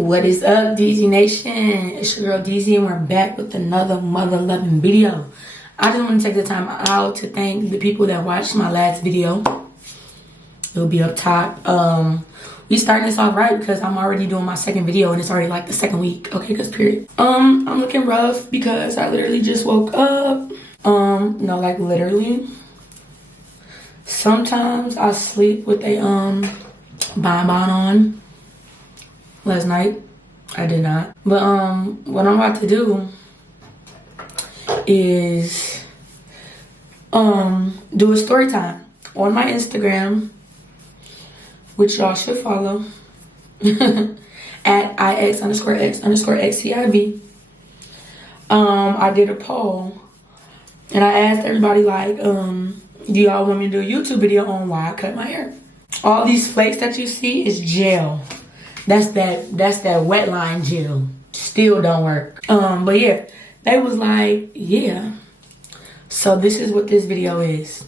What is up, DeeZy Nation? It's your girl DeeZy, and we're back with another mother-loving video. I just want to take the time out to thank the people that watched my last video. It'll be up top. We starting this off right because I'm already doing my second video and it's already like the second week. Okay, because period. I'm looking rough because I literally just woke up. No, like literally. Sometimes I sleep with a bonbon on. Last night I did not, but what I'm about to do is do a story time on my Instagram, which y'all should follow at ix_x_xciv. I did a poll and I asked everybody like, do y'all want me to do a YouTube video on why I cut my hair? All these flakes that you see is gel. That's that wet line gel. Still don't work. But yeah, they was like, yeah. So this is what this video is.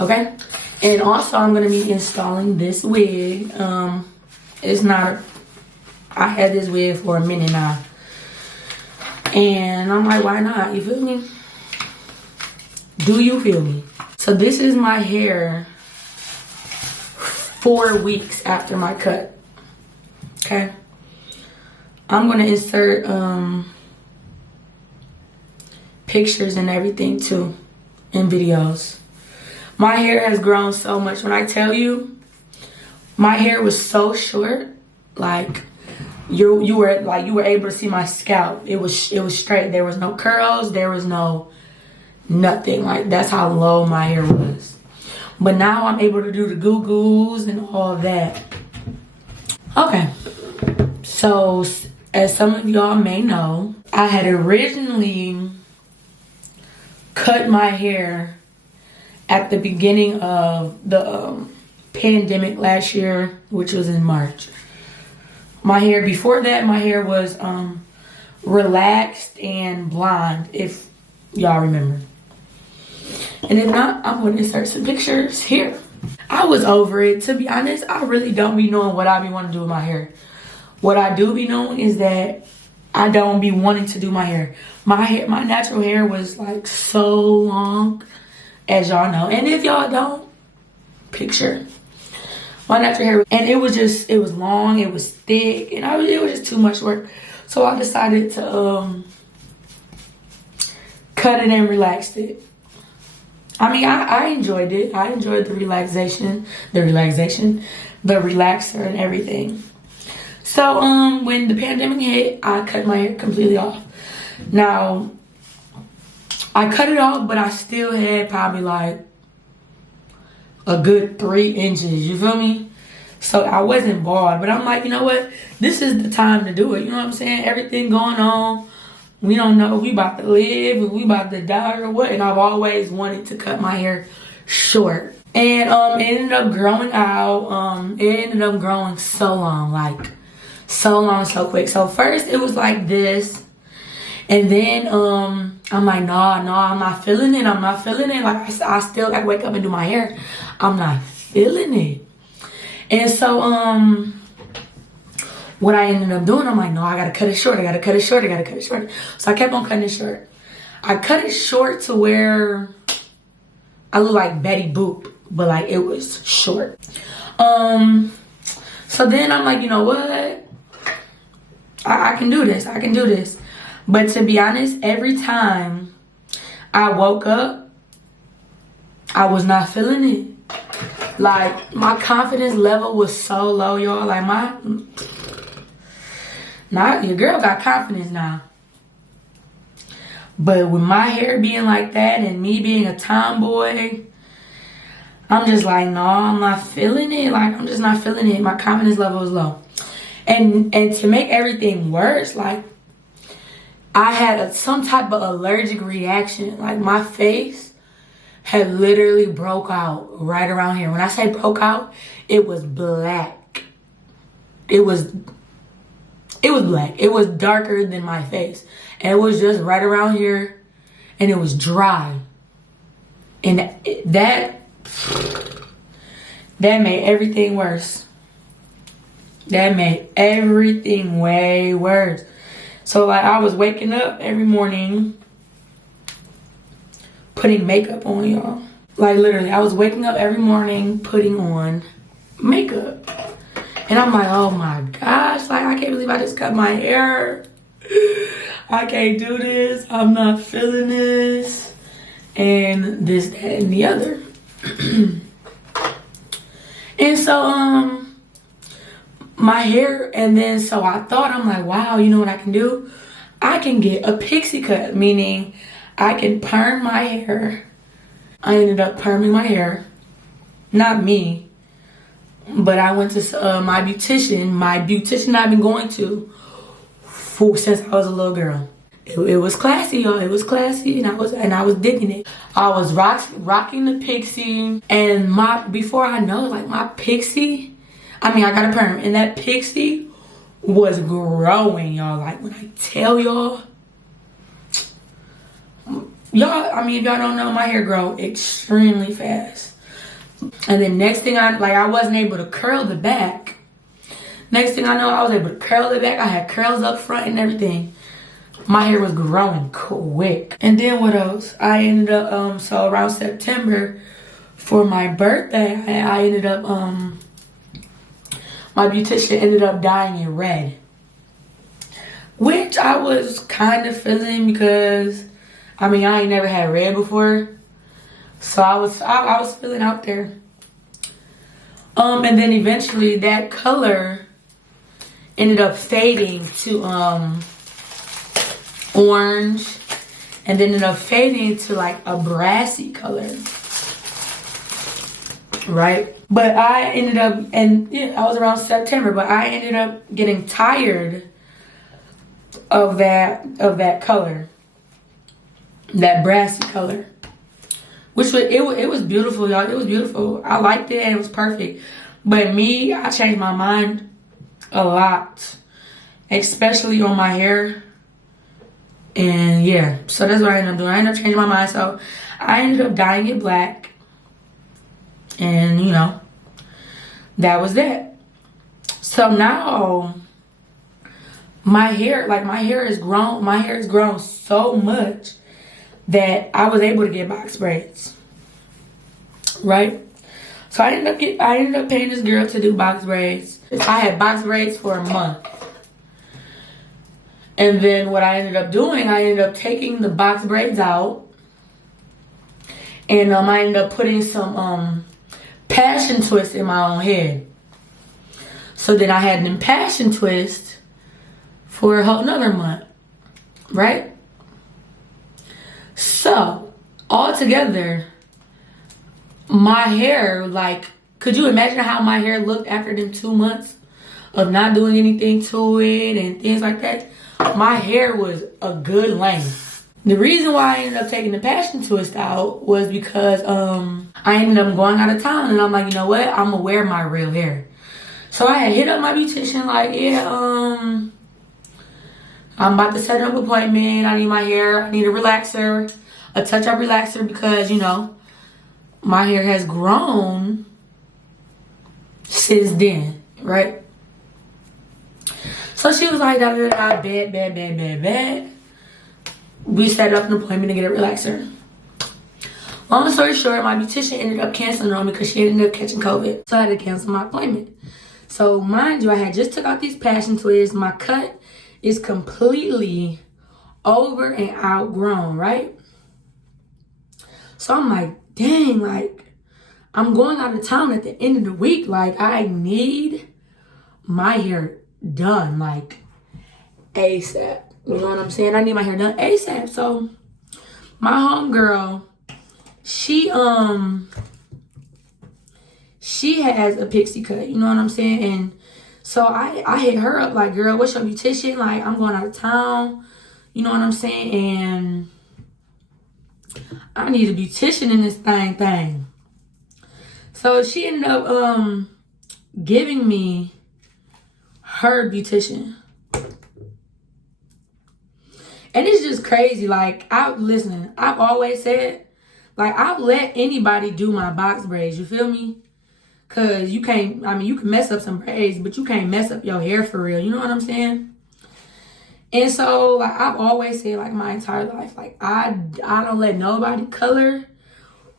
Okay? And also I'm gonna be installing this wig. It's not, I had this wig for a minute now. And I'm like, why not? You feel me? Do you feel me? So this is my hair 4 weeks after my cut. Okay, I'm gonna insert pictures and everything too in videos. My hair has grown so much. When I tell you, my hair was so short, like you were able to see my scalp. It was straight. There was no curls. There was no nothing. Like that's how low my hair was. But now I'm able to do the goo-goos and all that. Okay. So, as some of y'all may know, I had originally cut my hair at the beginning of the pandemic last year, which was in March. My hair, before that, my hair was relaxed and blonde, if y'all remember. And if not, I'm going to insert some pictures here. I was over it. To be honest, I really don't be knowing what I be wanting to do with my hair. What I do be knowing is that I don't be wanting to do my hair. My natural hair was like so long, as y'all know. And if y'all don't, picture. My natural hair, and it was long, it was thick, and it was just too much work. So I decided to cut it and relaxed it. I mean, I enjoyed it. I enjoyed the relaxer and everything. So, when the pandemic hit, I cut my hair completely off. Now, I cut it off, but I still had probably like a good 3 inches, you feel me? So I wasn't bald, but I'm like, you know what? This is the time to do it. You know what I'm saying? Everything going on. We don't know if we about to live, if we about to die or what. And I've always wanted to cut my hair short. And it ended up growing out. It ended up growing so long, so quick. So first it was like this. And then I'm like, no, I'm not feeling it. I'm not feeling it. Like I still gotta wake up and do my hair. I'm not feeling it. And so what I ended up doing, I'm like, no, I gotta cut it short. I gotta cut it short. So I kept on cutting it short. I cut it short to where I look like Betty Boop, but like it was short. So then I'm like, you know what? I can do this. I can do this. But to be honest, every time I woke up, I was not feeling it. Like my confidence level was so low, y'all. Like your girl got confidence now. But with my hair being like that and me being a tomboy, I'm just like, no, I'm not feeling it. Like, I'm just not feeling it. My confidence level is low. And to make everything worse, like, I had some type of allergic reaction. Like, my face had literally broke out right around here. When I say broke out, it was black. It was black. It was darker than my face. And it was just right around here. And it was dry. And that made everything worse. That made everything way worse. So like I was waking up every morning putting makeup on, y'all. Like literally, I was waking up every morning putting on makeup. And I'm like, oh my gosh, like I can't believe I just cut my hair. I can't do this. I'm not feeling this. And this, that, and the other. And so, my hair, and then so I thought, I'm like, wow, you know what I can do? I can get a pixie cut, meaning I can perm my hair. I ended up perming my hair. Not me, but I went to my beautician I've been going to since I was a little girl. It was classy, y'all. It was classy, and I was digging it. I was rocking the pixie, and before I know it, like my pixie, I got a perm, and that pixie was growing, y'all. Like when I tell y'all, if y'all don't know, my hair grow extremely fast. And then next thing I wasn't able to curl the back. Next thing I know, I was able to curl the back. I had curls up front and everything. My hair was growing quick. And then what else? I ended up, so around September, for my birthday, I ended up, my beautician ended up dyeing it red. Which I was kind of feeling because, I ain't never had red before. So I was feeling out there. And then eventually that color ended up fading to, orange, and then ended up fading to like a brassy color, right? But I ended up, I was around September, but I ended up getting tired of that color, that brassy color, which it was beautiful, y'all. It was beautiful. I liked it and it was perfect. But me, I changed my mind a lot, especially on my hair. And yeah, so that's what I ended up doing. I ended up changing my mind. So I ended up dyeing it black. And that was that. So now my hair has grown so much that I was able to get box braids. Right? So I ended up paying this girl to do box braids. I had box braids for a month. And then what I ended up doing, I ended up taking the box braids out. And I ended up putting some passion twists in my own head. So then I had them passion twists for a whole nother month. Right? So, altogether, my hair, could you imagine how my hair looked after them 2 months of not doing anything to it and things like that? My hair was a good length. The reason why I ended up taking the passion twist out was because I ended up going out of town, and I'm like, you know what? I'm gonna wear my real hair. So I had hit up my beautician like, yeah, I'm about to set up an appointment. I need my hair. I need a relaxer, a touch-up relaxer, because my hair has grown since then, right? So she was like, bad. We set up an appointment to get a relaxer. Long story short, my beautician ended up canceling on me because she ended up catching COVID. So I had to cancel my appointment. So mind you, I had just took out these passion twists. My cut is completely over and outgrown, right? So I'm like, dang, I'm going out of town at the end of the week. I need my hair done, ASAP. You know what I'm saying? I need my hair done ASAP. So my homegirl, she has a pixie cut, you know what I'm saying? And so I hit her up like, girl, what's your beautician? I'm going out of town, you know what I'm saying? And I need a beautician in this thing. So she ended up giving me her beautician. And it's just crazy. I've always said, I'll let anybody do my box braids, you feel me? Cause you can't, I mean, you can mess up some braids, but you can't mess up your hair for real. You know what I'm saying? And so, like, I've always said, like, my entire life, like, I don't let nobody color,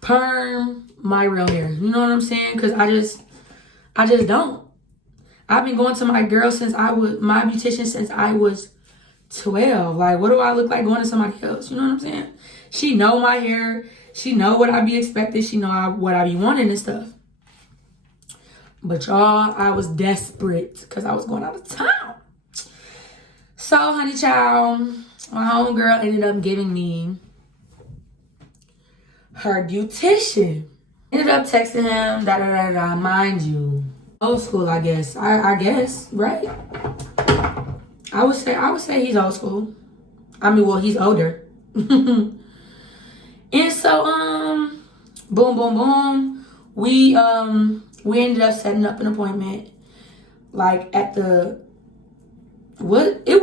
perm my real hair. You know what I'm saying? Cause I just don't. I've been going to my beautician since I was 12. Like, what do I look like going to somebody else? You know what I'm saying? She know my hair. She know what I be expecting. She know what I be wanting and stuff. But y'all, I was desperate because I was going out of town. So, honey child, my homegirl ended up giving me her beautician. Ended up texting him, mind you. Old school, I guess. I guess, right? I would say he's old school. I mean, well, he's older. And so, boom, boom, boom. We ended up setting up an appointment, like at the, it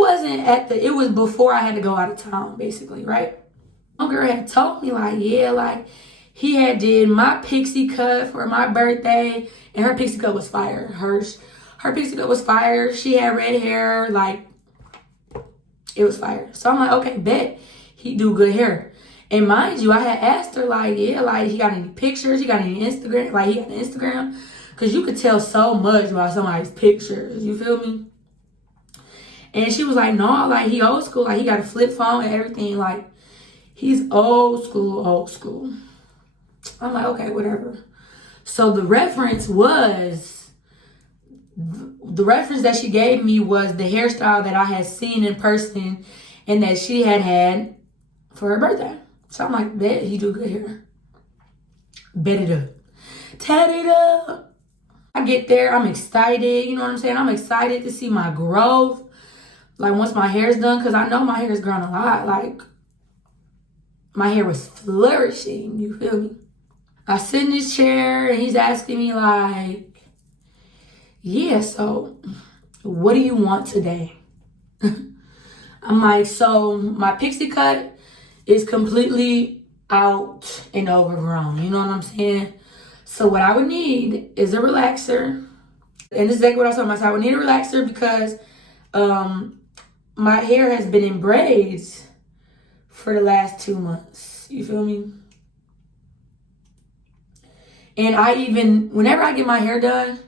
was before I had to go out of town, basically, right? My girl had told me, like, yeah, like, he had did my pixie cut for my birthday, and her pixie cut was fire. Her pixie cut was fire. She had red hair, like, it was fire. So I'm like, okay, bet he do good hair. And mind you, I had asked her, like, yeah, like, he got any pictures? He got any Instagram? Like, he got an Instagram? Because you could tell so much by somebody's pictures. You feel me? And she was like, no, like, he old school. Like, he got a flip phone and everything. Like, he's old school, old school. I'm like, okay, whatever. So the reference that she gave me was the hairstyle that I had seen in person and that she had for her birthday. So I'm like, bet he do good hair. Bet it up. Tat it up. I get there, I'm excited. You know what I'm saying? I'm excited to see my growth. Like, once my hair's done, because I know my hair's grown a lot. Like, my hair was flourishing. You feel me? I sit in this chair and he's asking me, like, yeah, so what do you want today? I'm like, so my pixie cut is completely out and overgrown. You know what I'm saying? So what I would need is a relaxer. And this is exactly what I was talking about. So I would need a relaxer because my hair has been in braids for the last 2 months. You feel me? And whenever I get my hair done,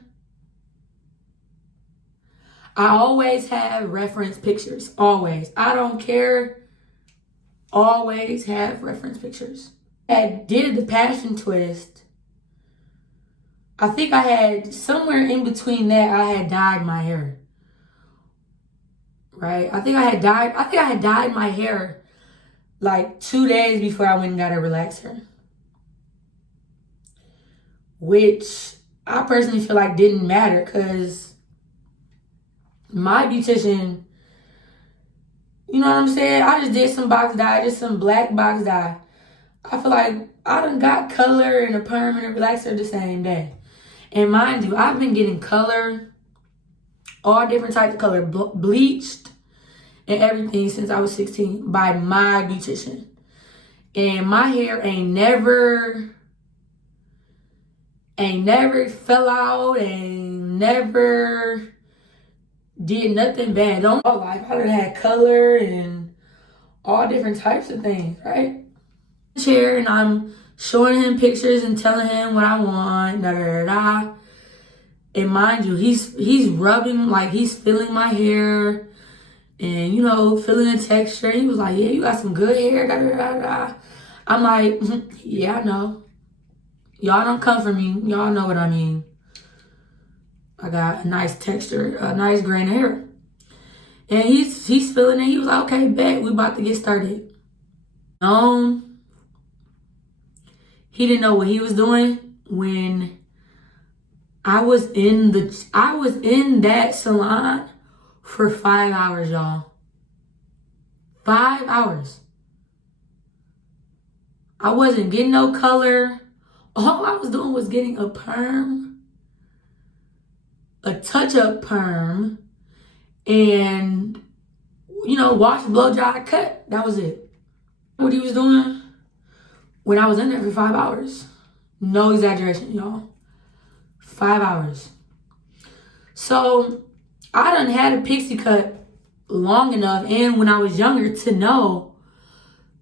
I always have reference pictures. Always. I don't care. Always have reference pictures. I did the passion twist. I think I had, somewhere in between that, I had dyed my hair. Right? I think I had dyed my hair like 2 days before I went and got a relaxer. Which I personally feel like didn't matter because my beautician, you know what I'm saying? I just did some box dye, just some black box dye. I feel like I done got color and a perm and a relaxer the same day. And mind you, I've been getting color, all different types of color, bleached and everything since I was 16 by my beautician. And my hair ain't never fell out, ain't never did nothing bad. All life, I done had color and all different types of things, right? Chair, and I'm showing him pictures and telling him what I want, And mind you, he's rubbing, like, he's feeling my hair and, you know, feeling the texture. He was like, yeah, you got some good hair, I'm like, yeah, I know. Y'all don't come for me. Y'all know what I mean. I got a nice texture, a nice grain of hair. And he's feeling it. He was like, okay, bet, we about to get started. He didn't know what he was doing when I was in that salon for 5 hours, y'all. 5 hours. I wasn't getting no color. All I was doing was getting a perm, a touch-up perm, and, you know, wash, blow, dry, cut. That was it. What he was doing when I was in there for 5 hours. No exaggeration, y'all. 5 hours. So I done had a pixie cut long enough, and when I was younger, to know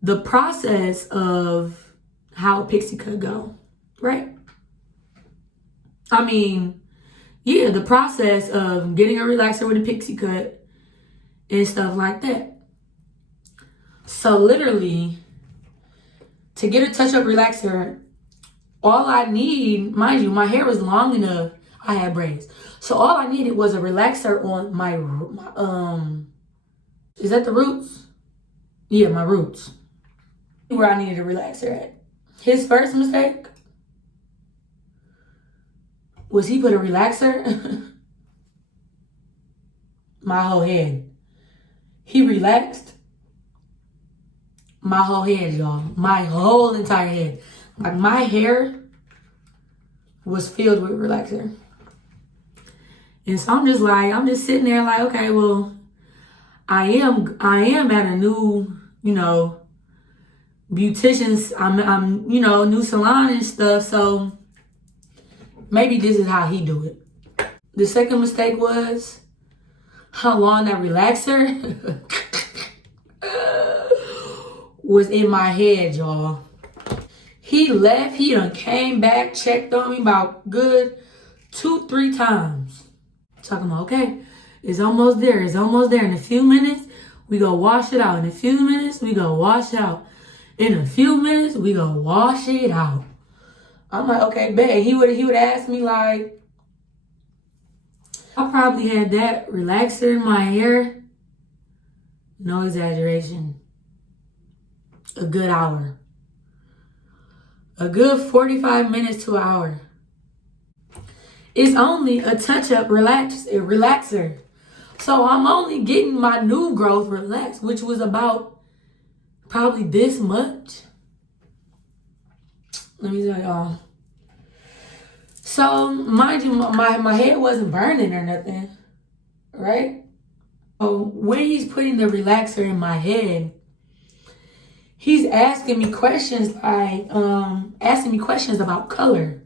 the process of how a pixie cut go, right? I mean, yeah, the process of getting a relaxer with a pixie cut and stuff like that. So literally, to get a touch-up relaxer, all I need, mind you, my hair was long enough. I had braids. So all I needed was a relaxer on my is that the roots? Yeah, my roots. Where I needed a relaxer at. His first mistake was he put a relaxer my whole head. He relaxed my whole head, y'all. My whole entire head. Like, my hair was filled with relaxer. And so I'm just sitting there like, okay, well, I am at a new, beautician's, I'm new salon and stuff, so maybe this is how he do it. The second mistake was how long that relaxer was in my head, y'all. He left, he done came back, checked on me about good 2-3 times. Talking about, okay, it's almost there. It's almost there. In a few minutes, we go wash it out. In a few minutes, we go wash it out. In a few minutes, we go wash it out. I'm like, okay, bet. He would ask me like, I probably had that relaxer in my hair. No exaggeration. A good hour. A good 45 minutes to an hour. It's only a touch-up relaxer. So I'm only getting my new growth relaxed, which was about probably this much. Let me tell y'all. So, mind you, my head wasn't burning or nothing, right? So when he's putting the relaxer in my head, he's asking me questions like, about color.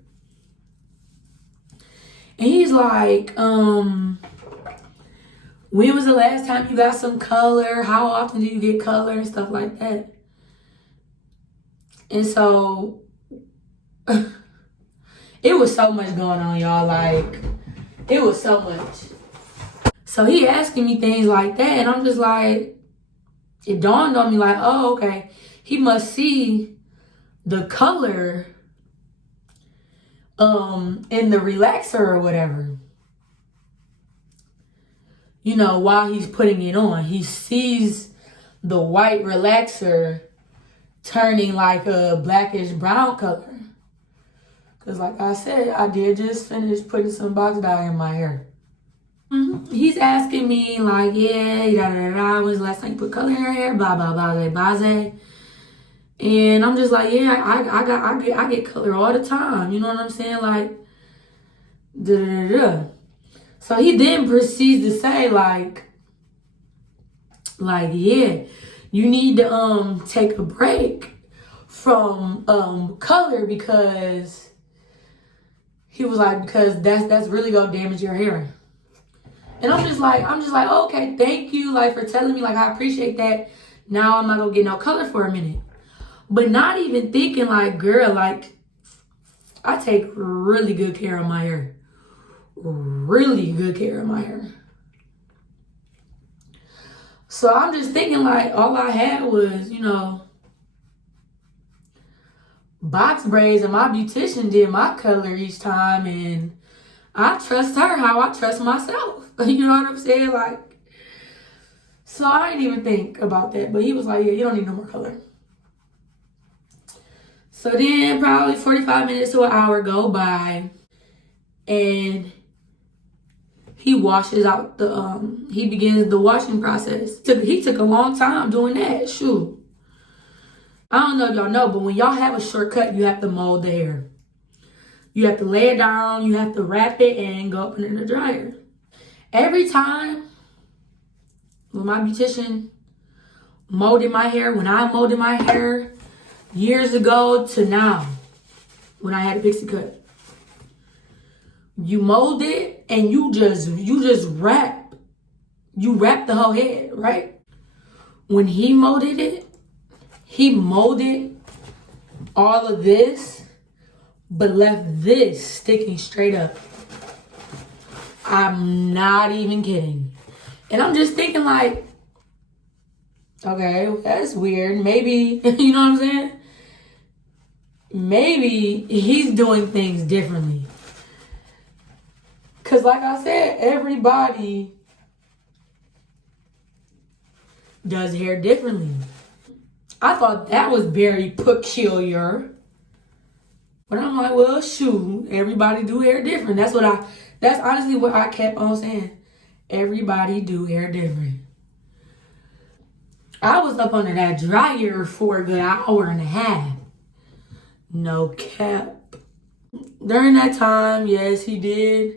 And he's like, when was the last time you got some color? How often do you get color and stuff like that? And so it was so much going on, y'all. Like, it was so much. So he asking me things like that, and I'm just like, it dawned on me like, oh, okay. He must see the color in the relaxer or whatever. While he's putting it on, he sees the white relaxer turning like a blackish brown color. Because like I said, I did just finish putting some box dye in my hair. He's asking me like, yeah, when's the last time you put color in your hair? Blah, blah, blah, blah, blah. And I'm just like, yeah, I get color all the time. You know what I'm saying? Like, da-da-da-da. So he then proceeds to say like, yeah, you need to take a break from color, because he was like, because that's really gonna damage your hair. And I'm just like, okay, thank you, like, for telling me, like, I appreciate that. Now I'm not gonna get no color for a minute. But not even thinking like, girl, like, I take really good care of my hair. Really good care of my hair. So I'm just thinking like, all I had was, box braids, and my beautician did my color each time, and I trust her how I trust myself. You know what I'm saying? Like, so I didn't even think about that. But he was like, yeah, you don't need no more color. So then probably 45 minutes to an hour go by, and he washes out he begins the washing process. He took a long time doing that. Shoot. I don't know if y'all know, but when y'all have a shortcut, you have to mold the hair. You have to lay it down, you have to wrap it, and go up in the dryer. Every time when my beautician molded my hair, when I molded my hair years ago to now, when I had a pixie cut, You mold it and you just wrap. You wrap the whole head, right? When he molded all of this, but left this sticking straight up. I'm not even kidding. And I'm just thinking like, okay, that's weird. Maybe, you know what I'm saying? Maybe he's doing things differently. Because like I said, everybody does hair differently. I thought that was very peculiar. But I'm like, well, shoot, everybody do hair different. That's honestly what I kept on saying. Everybody do hair different. I was up under that dryer for a good hour and a half. No cap. During that time, yes, he did.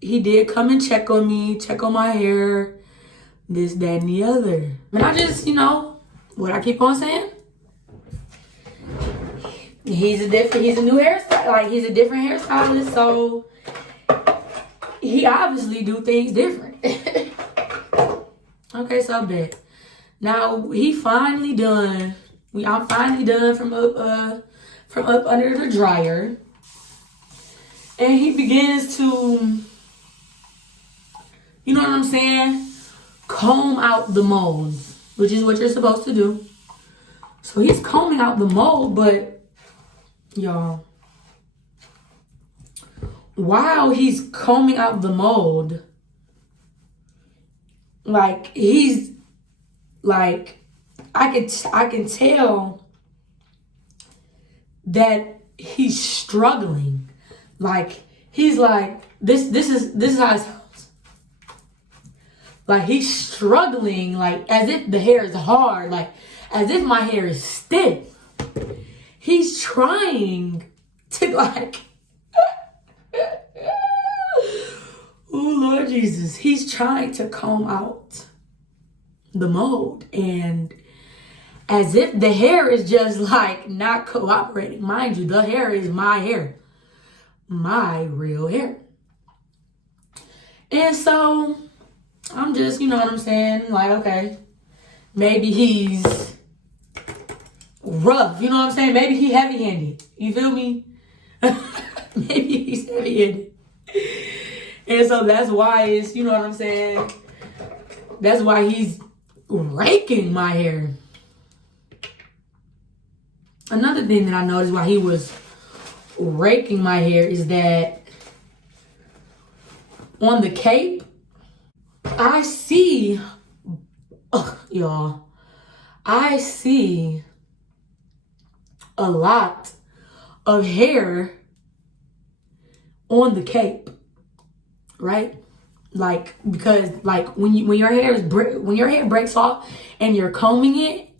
He did come and check on me, check on my hair, this, that, and the other. And I just, what I keep on saying, he's a new hairstyle, like he's a different hairstylist, so he obviously do things different. Okay, so bet. Now he finally done. I'm finally done from up under the dryer, and he begins to, you know what I'm saying, comb out the molds, which is what you're supposed to do. So he's combing out the mold, but y'all, while he's combing out the mold, like he's like, I can tell that he's struggling. Like he's like, this is how it sounds. Like he's struggling, like as if the hair is hard, like as if my hair is stiff. He's trying to like, oh Lord Jesus, he's trying to comb out the mold, and as if the hair is just like not cooperating. Mind you, the hair is my hair, my real hair. And so I'm just, you know what I'm saying, like, okay, maybe he's rough, you know what I'm saying, maybe he heavy-handed, you feel me? Maybe he's heavy-handed. And so that's why it's, you know what I'm saying, that's why he's raking my hair. Another thing that I noticed while he was raking my hair is that on the cape, I see, y'all, I see a lot of hair on the cape, right? Like, because like when your hair breaks off and you're combing it,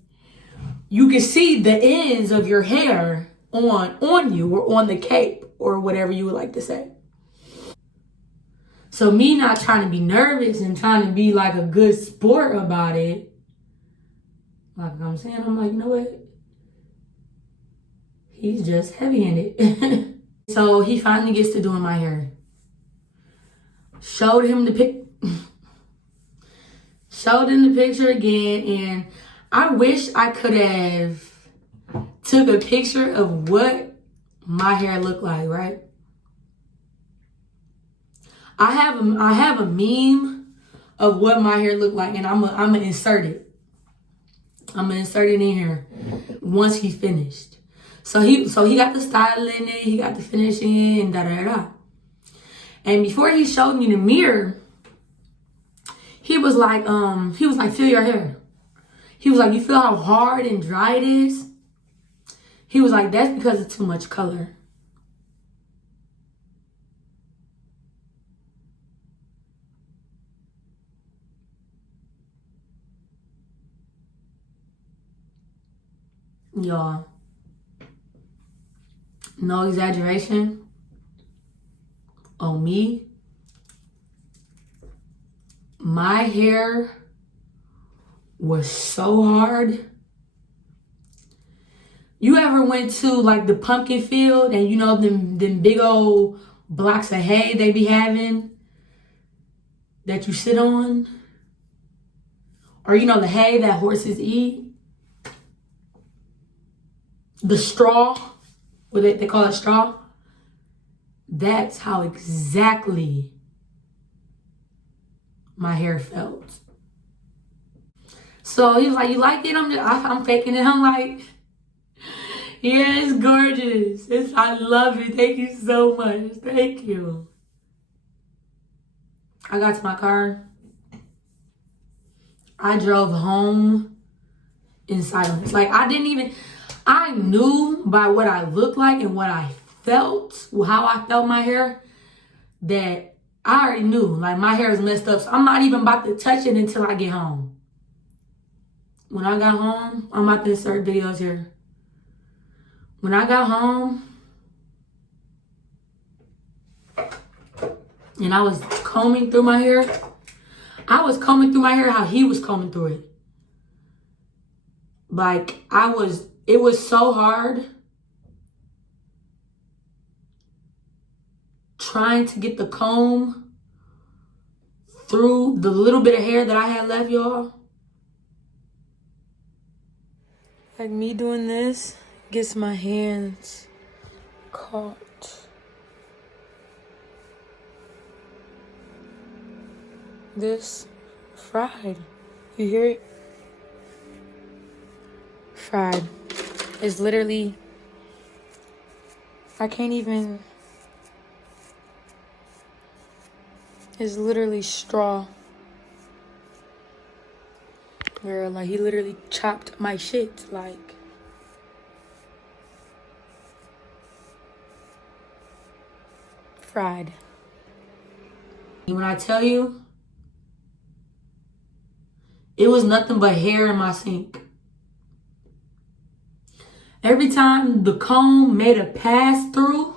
you can see the ends of your hair on you or on the cape or whatever you would like to say. So me not trying to be nervous and trying to be like a good sport about it, like I'm saying, I'm like, you know what? He's just heavy-handed. So he finally gets to doing my hair. Showed him the picture again, and I wish I could have took a picture of what my hair looked like, right? I have a meme of what my hair looked like, and I'm gonna insert it. I'm gonna insert it in here once he's finished. So he got the styling in it, he got the finishing, and da da da. And before he showed me the mirror, he was like, feel your hair. He was like, you feel how hard and dry it is? He was like, that's because of too much color. Y'all, no exaggeration on me. My hair was so hard You ever went to like the pumpkin field and you know them big old blocks of hay they be having that you sit on? Or you know the hay that horses eat? The straw, what they call it straw? That's how exactly my hair felt. So he was like, you like it? I'm faking it. I'm like, yeah, it's gorgeous. I love it. Thank you so much. Thank you. I got to my car. I drove home in silence. Like I knew by what I looked like and what I felt, how I felt my hair, that I already knew. Like my hair is messed up. So I'm not even about to touch it until I get home. When I got home, I'm about to insert videos here. When I got home, and I was combing through my hair, how he was combing through it. Like, it was so hard trying to get the comb through the little bit of hair that I had left, y'all. Like me doing this gets my hands caught. This fried. You hear it? Fried. It's literally, it's literally straw. Where like he literally chopped my shit, like. Fried. When I tell you, it was nothing but hair in my sink. Every time the comb made a pass through,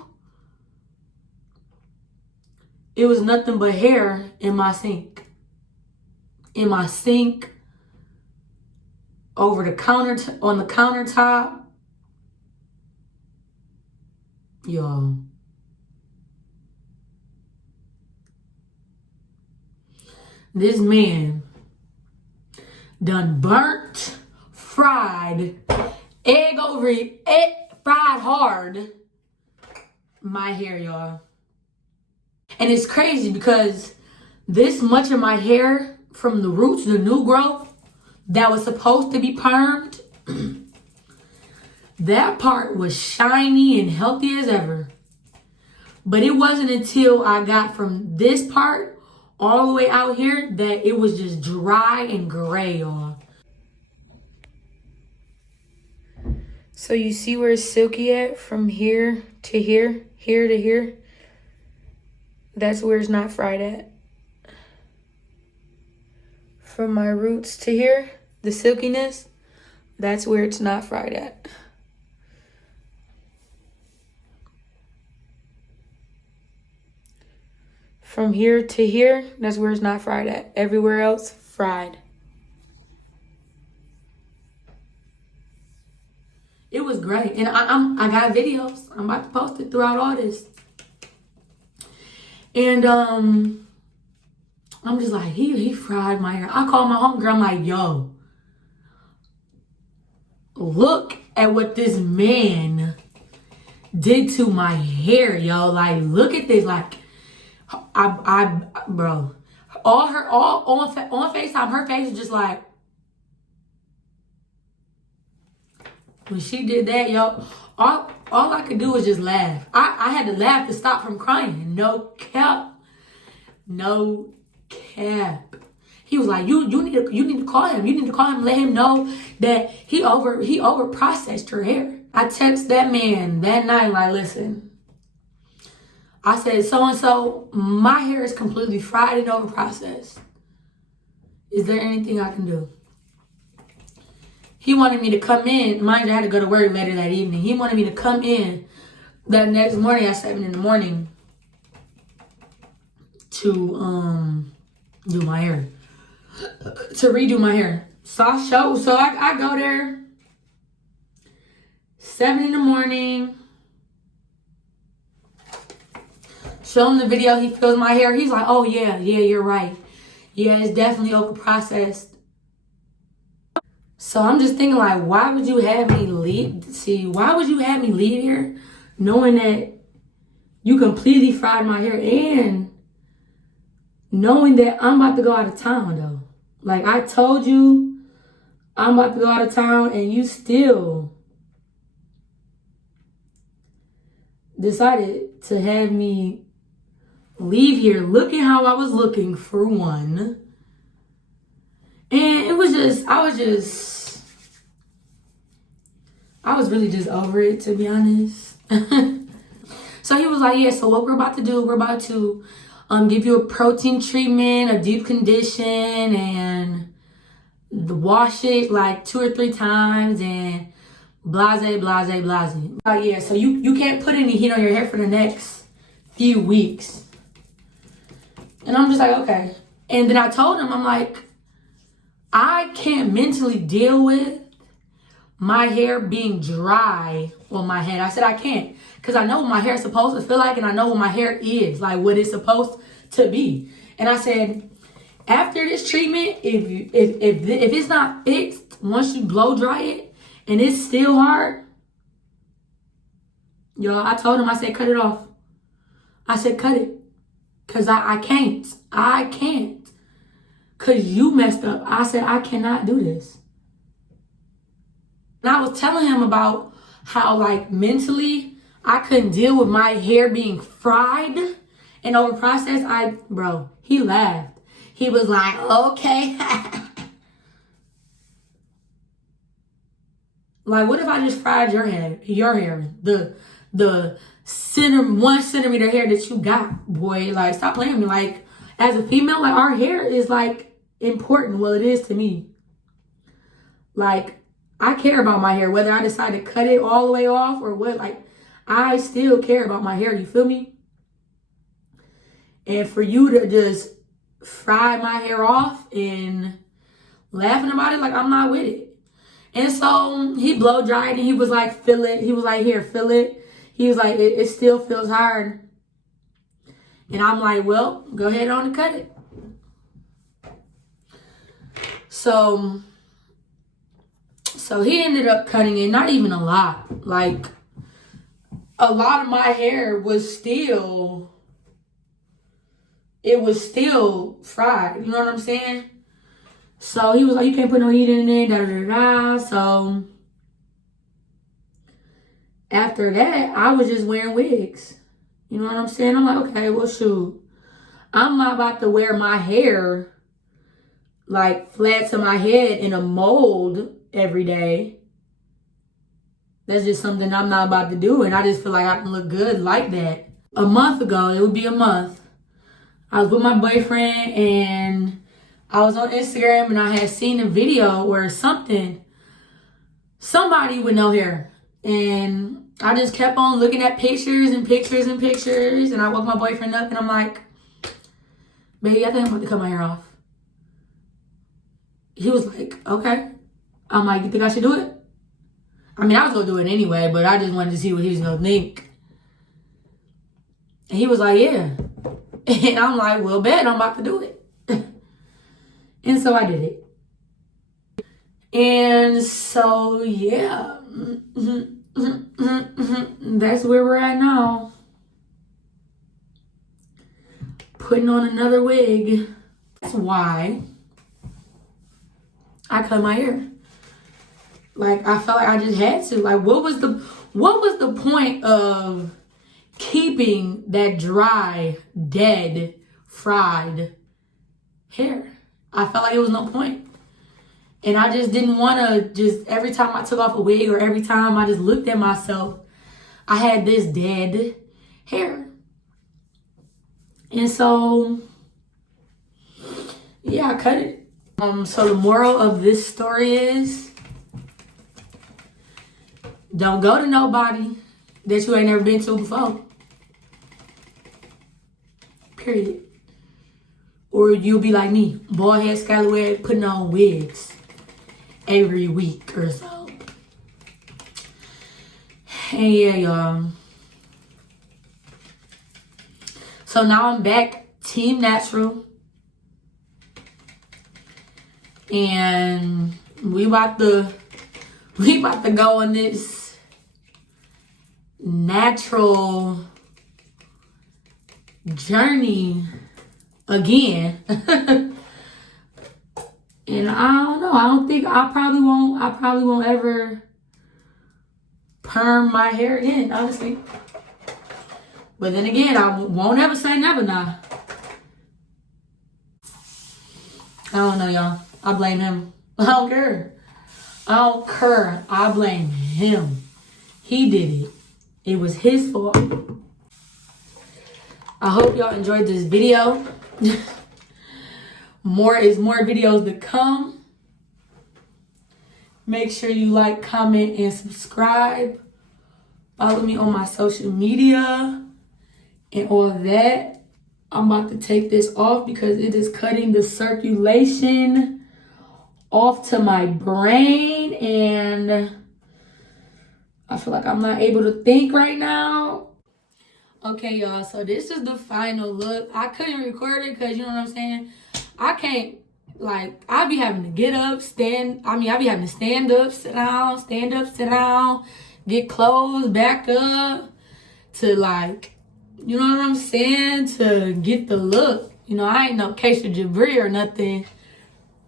it was nothing but hair in my sink. In my sink, over the counter, on the countertop. Yo. This man done burnt, fried, egg over it, fried hard my hair, y'all. And it's crazy because this much of my hair from the roots, the new growth that was supposed to be permed, that part was shiny and healthy as ever. But it wasn't until I got from this part all the way out here that it was just dry and gray, y'all. So you see where it's silky at? From here to here, here to here. That's where it's not fried at. From my roots to here, the silkiness, that's where it's not fried at. From here to here, that's where it's not fried at. Everywhere else, fried. It was great. And I got videos. I'm about to post it throughout all this. And I'm just like, he fried my hair. I called my homegirl, I'm like, yo, look at what this man did to my hair, yo. Like, look at this. Like, bro, all on FaceTime, her face was just like, when she did that, yo, all I could do was just laugh. I had to laugh to stop from crying. No cap. No cap. He was like, you need to call him. You need to call him, let him know that he over processed your hair. I text that man that night, like, listen. I said, so-and-so, my hair is completely fried and over processed. Is there anything I can do? He wanted me to come in. Mind you, I had to go to work later that evening. He wanted me to come in that next morning at 7 in the morning to do my hair. To redo my hair. So I go there. 7 in the morning. Show him the video. He feels my hair. He's like, oh, yeah, you're right. Yeah, it's definitely ultra processed. So I'm just thinking, like, why would you have me leave? See, why would you have me leave here knowing that you completely fried my hair and knowing that I'm about to go out of town, though? Like, I told you I'm about to go out of town and you still decided to have me leave here looking how I was looking, for one. And it was just, I was really just over it, to be honest. So he was like, yeah, so what we're about to do, we're about to give you a protein treatment, a deep condition, and wash it like 2 or 3 times, and blase, blase, blase. Yeah, so you can't put any heat on your hair for the next few weeks. And I'm just like, okay. And then I told him, I'm like, I can't mentally deal with my hair being dry on my head. I said I can't, because I know what my hair is supposed to feel like, and I know what my hair is, like what it's supposed to be. And I said, after this treatment, if it's not fixed, once you blow dry it and it's still hard, yo, I told him, I said, cut it off. I said, cut it. Because I can't. Because you messed up. I said, I cannot do this. And I was telling him about how, like, mentally, I couldn't deal with my hair being fried and overprocessed. Bro, he laughed. He was like, okay. Like, what if I just fried your hair? The 1 centimeter hair that you got, boy. Like, stop playing with me. Like, as a female, like, our hair is, like, important. Well, it is to me. Like, I care about my hair, whether I decide to cut it all the way off or what. Like, I still care about my hair. You feel me? And for you to just fry my hair off and laughing about it, like, I'm not with it. And so he blow dried and he was like, feel it. He was like, here, feel it. He was like, it still feels hard. And I'm like, well, go ahead on and cut it. So he ended up cutting it, not even a lot. Like, a lot of my hair was still, it was still fried. You know what I'm saying? So he was like, you can't put no heat in there, da-da-da-da. So after that, I was just wearing wigs. You know what I'm saying? I'm like, okay, well, shoot. I'm not about to wear my hair, like, flat to my head in a mold every day. That's just something I'm not about to do. And I just feel like I can look good like that. A month ago, it would be a month, I was with my boyfriend and I was on Instagram and I had seen a video or something, somebody with no hair. And I just kept on looking at pictures and pictures and pictures. And I woke my boyfriend up and I'm like, baby, I think I'm about to cut my hair off. He was like, okay. I'm like, you think I should do it? I mean, I was going to do it anyway, but I just wanted to see what he was going to think. And he was like, yeah. And I'm like, well, bet, I'm about to do it. And so I did it. And so, yeah. That's where we're at now. Putting on another wig. That's why I cut my hair. Like, I felt like I just had to. Like, what was the point of keeping that dry, dead, fried hair? I felt like it was no point. And I just didn't want to just, every time I took off a wig or every time I just looked at myself, I had this dead hair. And so, yeah, I cut it. So the moral of this story is, don't go to nobody that you ain't never been to before. Period. Or you'll be like me, bald head, scallywag, putting on wigs every week or so. And yeah, y'all. So now I'm back Team Natural. And we about to go on this natural journey again. And I don't know. I probably won't ever perm my hair again, honestly. But then again, I won't ever say never now. I don't know, y'all. I blame him. I don't care. I blame him. He did it. It was his fault. I hope y'all enjoyed this video. More videos to come. Make sure you like, comment, and subscribe. Follow me on my social media and all that. I'm about to take this off because it is cutting the circulation off to my brain, and I feel like I'm not able to think right now. Okay, y'all, so this is the final look. I couldn't record it because, you know what I'm saying? I can't, like, I be having to get up, I be having to stand up, sit down, get clothes, back up, to, like, you know what I'm saying? To get the look. You know, I ain't no case of Jabri or nothing.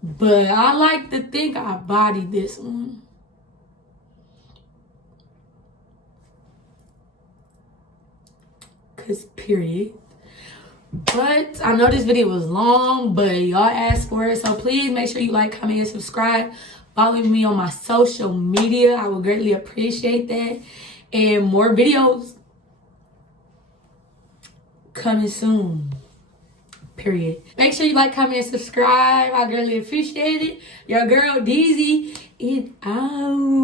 But I like to think I bodied this one. Cause period. But I know this video was long, but y'all asked for it. So please make sure you like, comment, and subscribe. Follow me on my social media. I would greatly appreciate that. And more videos coming soon. Period. Make sure you like, comment, and subscribe. I greatly appreciate it. Your girl Deezy is out.